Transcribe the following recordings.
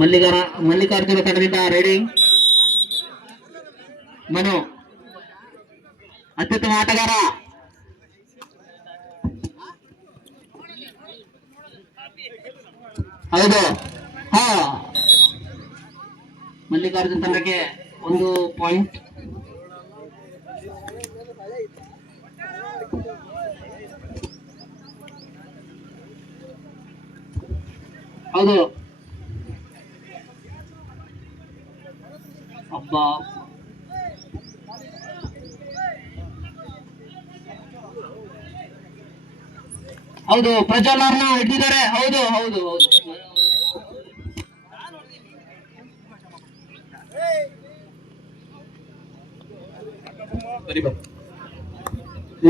ಮಲ್ಲಿಕಾರ್ಜುನ ತಂಡದಿಂದ ರೆಡಿ. ಮನು ಅತ್ಯುತ್ತಮ ಆಟಗಾರ. ಹೌದು, ಹಾ, ಮಲ್ಲಿಕಾರ್ಜುನ ತಂಡಕ್ಕೆ 1 ಪಾಯಿಂಟ್. ಹೌದು, ಅಬ್ಬಾ, ಹೌದು, ಪ್ರಜ್ವಲ್ ಅವ್ರನ್ನ ಹಿಡಿದಿದ್ದಾರೆ. ಹೌದು ಹೌದು ಹೌದು,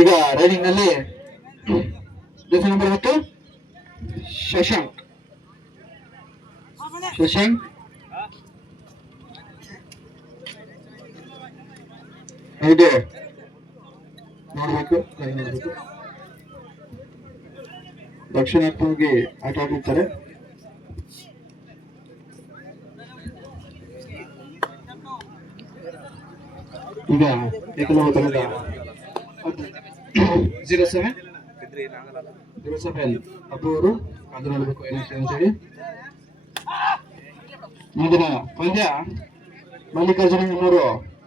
ಈಗ ರೈಡಿಂಗ್ ನಲ್ಲಿ ನಂಬರ್ 10 ಶಶಾಂಕ್. ಹೌದು, ನೋಡ್ಬೇಕು, ರಕ್ಷಣಾತ್ಮಕವಾಗಿ ಆಟ ಆಡಿರ್ತಾರೆ. ಈಗ ಏಕಲವ್ಯ ತಂಡದ 07 ಅಪ್ಪು ಅವರು ಅದು ನೋಡಬೇಕು ಏನಾಗ್ತದೆ ಅಂತೇಳಿ. ಮುಂದಿನ ಪಂದ್ಯ ಮಲ್ಲಿಕಾರ್ಜುನ ಹೆಮ್ಮೂರು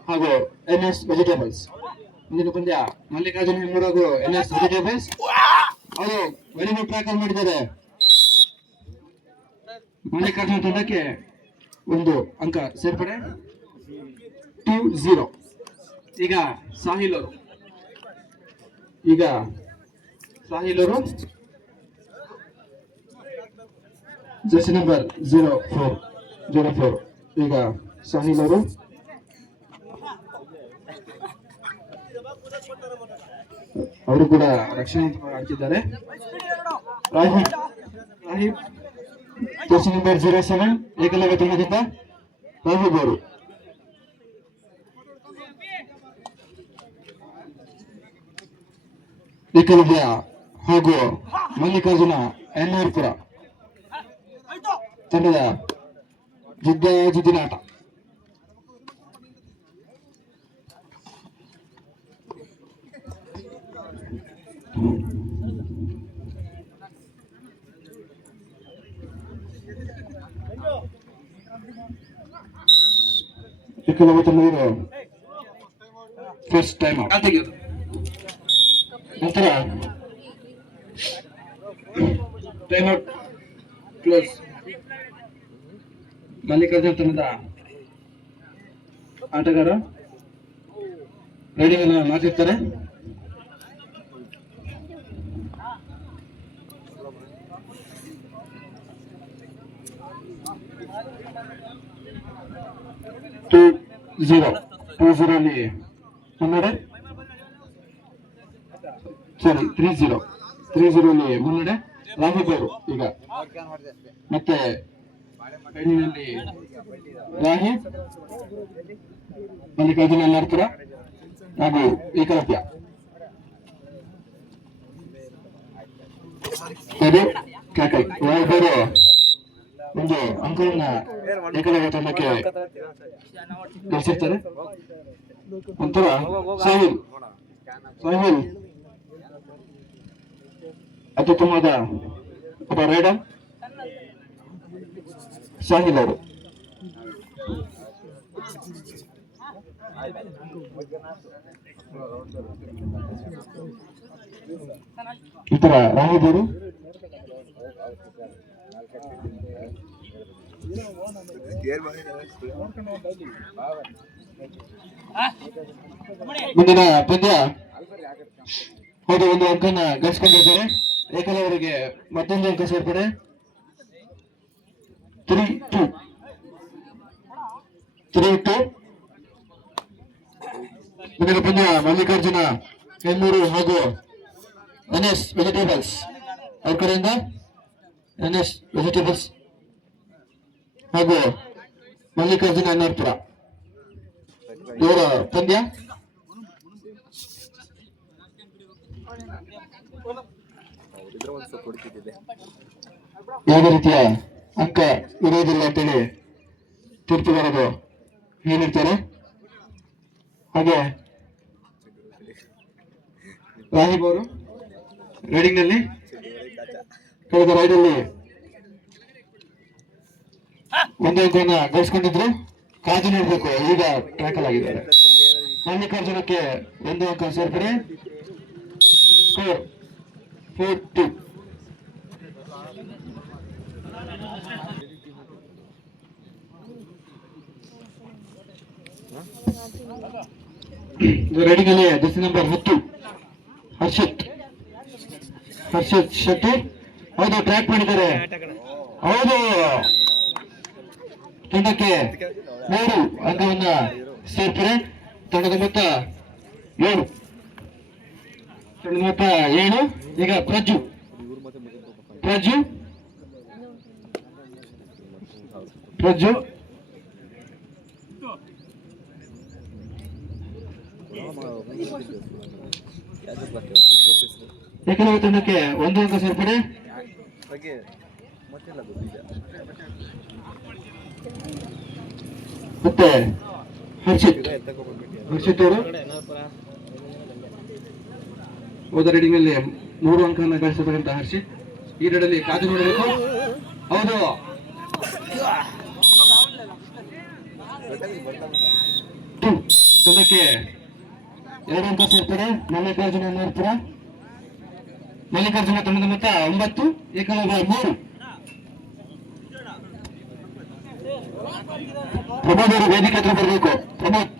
ಹಾಗೂ NS ವೆಜಿಟೇಬಲ್ಸ್. ಮುಂದಿನ ಪಂದ್ಯ ಮಲ್ಲಿಕಾರ್ಜುನ ಹೆಮ್ಮೂರು ಹಾಗೂ NS ವೆಜಿಟೇಬಲ್ಸ್. ಅವರು ವೆರಿ ಗುಡ್ ಟ್ರ್ಯಾಕಲ್ ಮಾಡಿದ್ದಾರೆ. ಮಲ್ಲಿಕಾರ್ಜುನ ತಂಡಕ್ಕೆ 1 ಅಂಕ ಸೇರ್ಪಡೆ, 2-0. ಈಗ ಸಾಹಿಲ್ ಅವರು ಜರ್ಸಿ ನಂಬರ್ 04. ಈಗ ಸಾಹಿಲ್ ಅವರು ಕೂಡ ರಕ್ಷಣೆ ಆಡ್ತಿದ್ದಾರೆ. ರಾಹಿಬ್ ಜರ್ಸಿ ನಂಬರ್ 07 ಏಕಲವ್ಯ ತಂಡದಿಂದ ರಾಹಿಬ್ ಅವರು. ಏಕಲವ್ಯ ಹಾಗೂ ಮಲ್ಲಿಕಾರ್ಜುನ ಎನ್ಆರ್ಪುರ ತಂಡದ ಜಿದ್ದಿನ ಆಟ. ಏಕಲವ್ಯ ತಂಡದ ಫಸ್ಟ್ ಟೈಮ್ ಔಟ್. ನಂತರ ಟೈಮ್ ಔಟ್ ಕ್ಲೋಸ್. ಮಲ್ಲಿಕಾರ್ಜುನ ತಂಡದ ಆಟಗಾರ ರೈಡಿಂಗ್ ಅನ್ನು ಮಾಡ್ತಿರ್ತಾರೆ. ಟೂ ಝೀರೋ ಅಲ್ಲಿ ಮುನ್ನಡೆ. ಸಾರಿ, 3-0 ಅಲ್ಲಿ ಮುನ್ನಡೆ ರಾಹಿಬ್ ಅವರು. ಈಗ ಮತ್ತೆ ರೈಡಿಂಗ್ನಲ್ಲಿ ರಾಹಿಬ್, ಮಲ್ಲಿಕಾರ್ಜುನ ಎನ್ಆರ್ಪುರ ಹಾಗೂ ಏಕಲವ್ಯ. ಒಬ್ಬರು 1 ಅಂಕವನ್ನ ಏಕಲವ್ಯ ತಂಡಕ್ಕೆ ಗಳಿಸಿರ್ತಾರೆ. ನಂತರ ಸಾಹಿಲ್ ಅತ್ಯುತ್ತಮವಾದ ಒಬ್ಬ ರೈಡರ್ ಸಾಹಿಲ್ ಅವರು. ನಂತರ ರಾಹಿಬ್ ಅವರು. ಮುಂದಿನ ಪಂದ್ಯ ಹೌದು, 1 ಅಂಕನ ಗಳಿಸಿಕೊಂಡಿದ್ದಾರೆ. ಏಕಲವ್ಯರಿಗೆ ಮತ್ತೊಂದು ಅಂಕ ಸೇರ್ಪಡೆ, 3-2. ಮುಂದಿನ ಪಂದ್ಯ ಮಲ್ಲಿಕಾರ್ಜುನ ಹೆಮ್ಮೂರು ಹಾಗೂ NS ವೆಜಿಟೇಬಲ್ಸ್ ಅವ್ರ ಕಡೆಯಿಂದ. NS ವೆಜಿಟೇಬಲ್ಸ್ ಹಾಗೂ ಮಲ್ಲಿಕಾರ್ಜುನ ಎನ್ಆರ್ಪುರ ಇವರ ಪಂದ್ಯ. ಯಾವುದೇ ರೀತಿಯ ಅಂಕ ಇರುವುದಿಲ್ಲ ಅಂತೇಳಿ ತೀರ್ಪುಗಾರರು ಹೇಳಿರ್ತಾರೆ. ಹಾಗೆ ರಾಹಿಬ್ ಅವರು ರೈಡಿಂಗ್ ನಲ್ಲಿ ಕಳೆದ ರೈಡಲ್ಲಿ ಒಂದು ಅಂಕವನ್ನು ಗಳಿಸ್ಕೊಂಡಿದ್ರು. ಕಾದು ನೋಡ್ಬೇಕು, ಈಗ ಟ್ರ್ಯಾಕಲ್ ಆಗಿದ್ದಾರೆ. ಮಲ್ಲಿಕಾರ್ಜುನಕ್ಕೆ ಒಂದು ಅಂಕ ಸೇರ್ಪಡೆ. ಸ್ಕೋರ್ 4-2. ರೈಡಿಂಗ್ ಅಲ್ಲಿ ಜರ್ಸಿ ನಂಬರ್ 10 ಹರ್ಷಿತ್ ಶೆಟ್ಟಿ. ಹೌದು, ಟ್ರ್ಯಾಕ್ ಮಾಡಿದ್ದಾರೆ. ಹೌದು, ತಂಡಕ್ಕೆ 3 ಅಂಕವನ್ನ ಸೇರ್ಪಡೆ. ತಂಡದ ಮೊತ್ತ 7. ಈಗ ಪ್ರಜ್ಜು ಏಕಲವ್ಯ ತಂಡಕ್ಕೆ 1 ಅಂಕ ಸೇರ್ಪಡೆ. ಮತ್ತೆ ಹರ್ಷಿತ್ ಅವರು ಹೋದ ರೈಡಿಂಗ್ ಅಲ್ಲಿ 3 ಅಂಕವನ್ನು ಗಳಿಸತಕ್ಕಂತ ಹರ್ಷಿತ್ ಈ ರೈಡಲ್ಲಿ ಕಾದು ನೋಡಬೇಕು. ಹೌದು, ತಂಡಕ್ಕೆ 2 ಅಂಕ ಸೇರ್ಪಡೆ. ಮಲ್ಲಿಕಾರ್ಜುನ ತಂಡದ ಮೊತ್ತ 9, ಏಕಲವ್ಯ 3. ಪ್ರಮೋದ್ ಅವರು ವೇದಿಕೆ ಹತ್ರ ಬರಬೇಕು. ಪ್ರಮೋದ್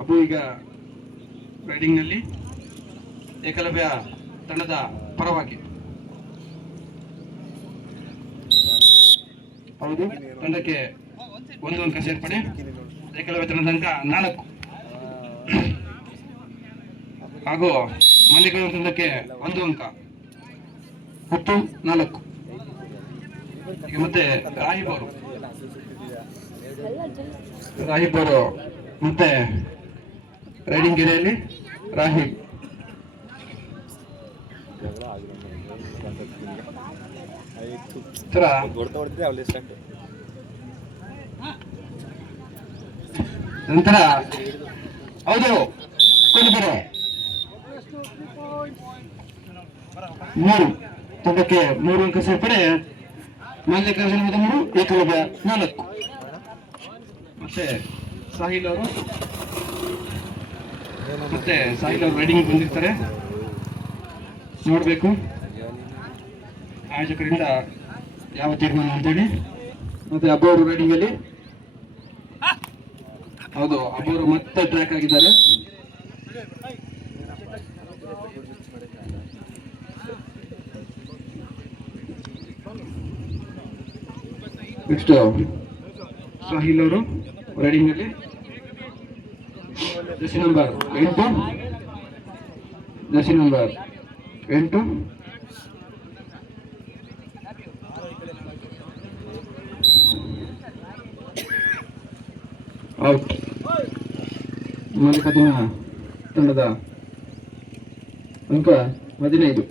ಅಪ್ಪು ಈಗ ರೈಡಿಂಗ್ ನಲ್ಲಿ ಏಕಲವ್ಯ ತಂಡದ ಪರವಾಗಿ. ಹೌದು, ತಂಡಕ್ಕೆ 1 ಅಂಕ ಸೇರ್ಪಡೆ. ಏಕಲವ್ಯ ತಂಡದ ಅಂಕ 4 ಹಾಗೂ ಮಲ್ಲಿಕಾರ್ಜುನ ತಂಡಕ್ಕೆ 1 ಅಂಕ 10-4. ಈಗ ಮತ್ತೆ ರಾಹಿಬ್ ಅವರು ಮತ್ತೆ ರೈಡಿಂಗ್ ಗೆರೆಯಲ್ಲಿ ರಾಹಿಬ್ ನಂತರ ಹೌದು ಕೊಂಡುಬರೆ 3 ತಂಡಕ್ಕೆ 3 ಅಂಕ ಸೇರ್ಪಡೆ. ಮಲ್ಲಿಕಾರ್ಜುನ 3, ಏಕಲವ್ಯ 4. ಮತ್ತೆ ಸಾಹಿಲ್ ಅವರು ರೈಡಿಂಗ್ ಬಂದಿರ್ತಾರೆ, ನೋಡ್ಬೇಕು ಆಯೋಜಕರಿಂದ ಯಾವ ತೀರ್ಮಾನ ಅಂತೇಳಿ. ಮತ್ತೆ ಅಬ್ಬು ಅವರು ರೈಡಿಂಗ್ ಅಲ್ಲಿ ಹೌದು, ಅಬ್ಬು ಅವರು ಮತ್ತೆ ಟ್ರ್ಯಾಕ್ ಆಗಿದ್ದಾರೆ. ನೆಕ್ಸ್ಟ್ ಸಾಹಿಲ್ ಅವರು ರೈಡಿಂಗ್ ಅಲ್ಲಿ ಜರ್ಸಿ ನಂಬರ್ 8. ಔಟ್. ಮಲ್ಲಿಕಾರ್ಜುನ ತಂಡದ ಅಂಕ 15.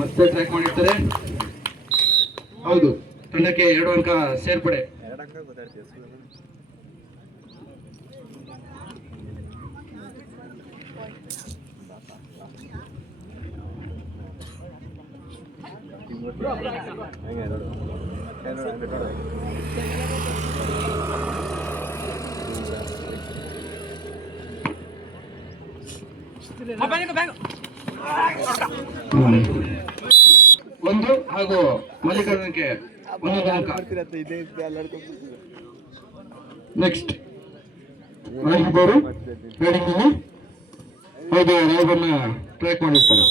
ಮತ್ತೆ ಟ್ರ್ಯಾಕ್ ಮಾಡಿರ್ತಾರೆ. ಹೌದು, ತಂಡಕ್ಕೆ 2 ಅಂಕ ಸೇರ್ಪಡೆ. ಒಂದು ಹಾಗೂ ಮಲ್ಲಿಕಾರ್ಜುನಕ್ಕೆ 1 ಅಂಕ. ನೆಕ್ಸ್ಟ್ ರಾಹಿಬ್ ಅವರು ರೈಡಿಂಗ್ ನಲ್ಲಿ ಹೌದು, ರಾಹಿಬನ್ನ ಟ್ರ್ಯಾಕ್ ಮಾಡಿರ್ತಾರೆ.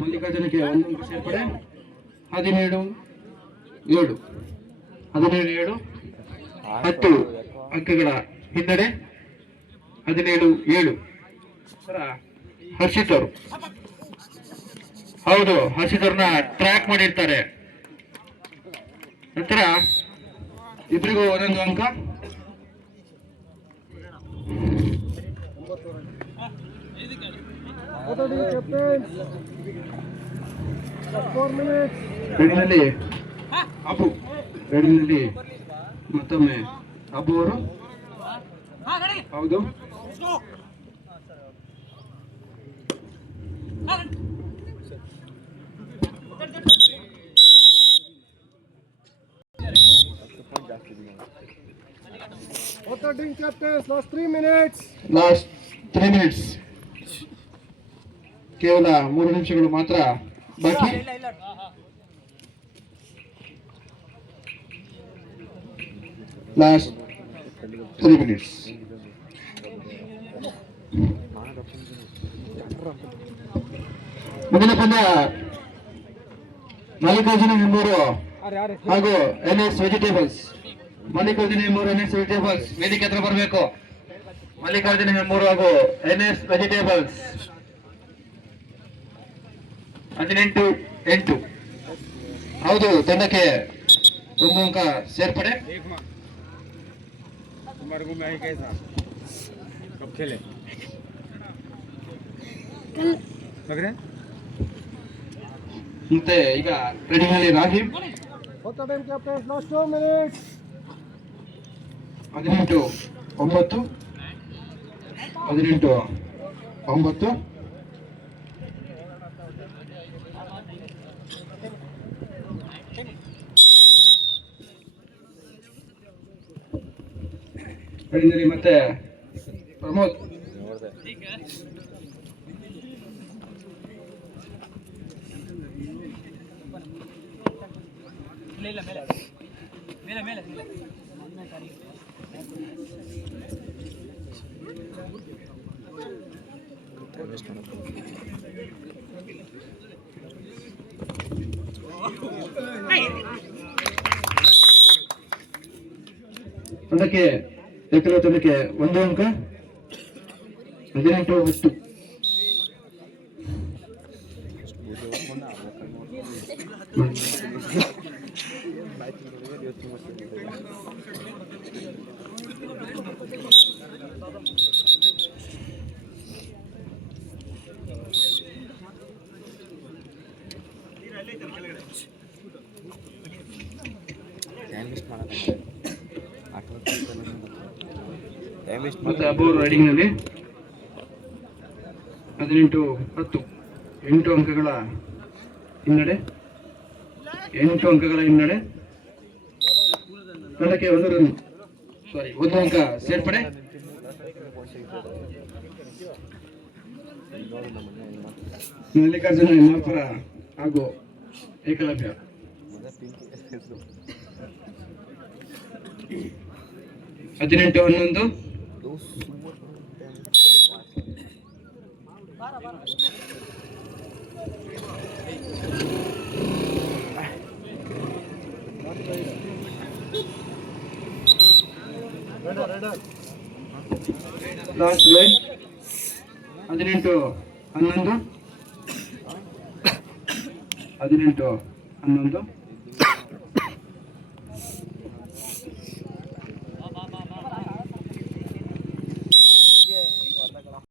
ಮಲ್ಲಿಕಾರ್ಜುನಕ್ಕೆ 1 ಅಂಕ ಸೇರ್ಪಡೆ. 17-7 10 ಅಂಕಗಳ ಹಿನ್ನಡೆ. 17-7. ಹರ್ಷಿತ್ ಅವರು ಹೌದು, ಹರ್ಷಿತ್ ಅವ್ರನ್ನ ಟ್ರ್ಯಾಕ್ ಮಾಡಿರ್ತಾರೆ. ನಂತರ ಇಬ್ಬರಿಗೂ ಒಂದೊಂದು ಅಂಕ. ರೆಡಿನಲ್ಲಿ ಅಬು, ರೆಡಿನಲ್ಲಿ ಮತ್ತೊಮ್ಮೆ ಅಬು ಅವರು. ಹೌದು, ಲಾಸ್ಟ್ 3 minutes, ಕೇವಲ 3 ನಿಮಿಷಗಳು ಮಾತ್ರ ಬಾಕಿ. Last 3 minutes. ಮುಂದಿನ ಪಂದ್ಯ ಮಲ್ಲಿಕಾರ್ಜುನ ಎಂಬುವರು ಹಾಗೂ NS ವೆಜಿಟೇಬಲ್ಸ್. ಮಲ್ಲಿಕಾರ್ಜುನ ಎಂಬುವರು NS ವೆಜಿಟೇಬಲ್ಸ್ ವೇದಿಕೆ ಹತ್ರ ಬರಬೇಕು. ಮಲ್ಲಿಕಾರ್ಜುನ ಎಂಬುವರು ಹಾಗೂ NS ವೆಜಿಟೇಬಲ್ಸ್. 18-8. ಹೌದು, ತಂಡಕ್ಕೆ 1 ಅಂಕ ಸೇರ್ಪಡೆ. ಮತ್ತೆ ಈಗ ರೆಡಿನಲ್ಲಿ ರಾಜೀವ್. 18-9. 18-9. ರೆಡಿನಲ್ಲಿ ಮತ್ತೆ ಪ್ರಮೋದ್. ತಂಡಕ್ಕೆ ಏಕಲವ್ಯ ತಂಡಕ್ಕೆ 1 ಅಂಕ. 18-10. ಮತ್ತೆ ಅಬ್ಬು ರೈಡಿಂಗ್ ನಲ್ಲಿ 18-10. 8 ಅಂಕಗಳ ಹಿನ್ನಡೆ. ತಂಡಕ್ಕೆ 1 ರನ್, 1 ಅಂಕ ಸೇರ್ಪಡೆ. ಮಲ್ಲಿಕಾರ್ಜುನ ಹೆಮ್ಮಾಪುರ ಹಾಗೂ ಏಕಲವ್ಯ. 18-11. Last line 18-11.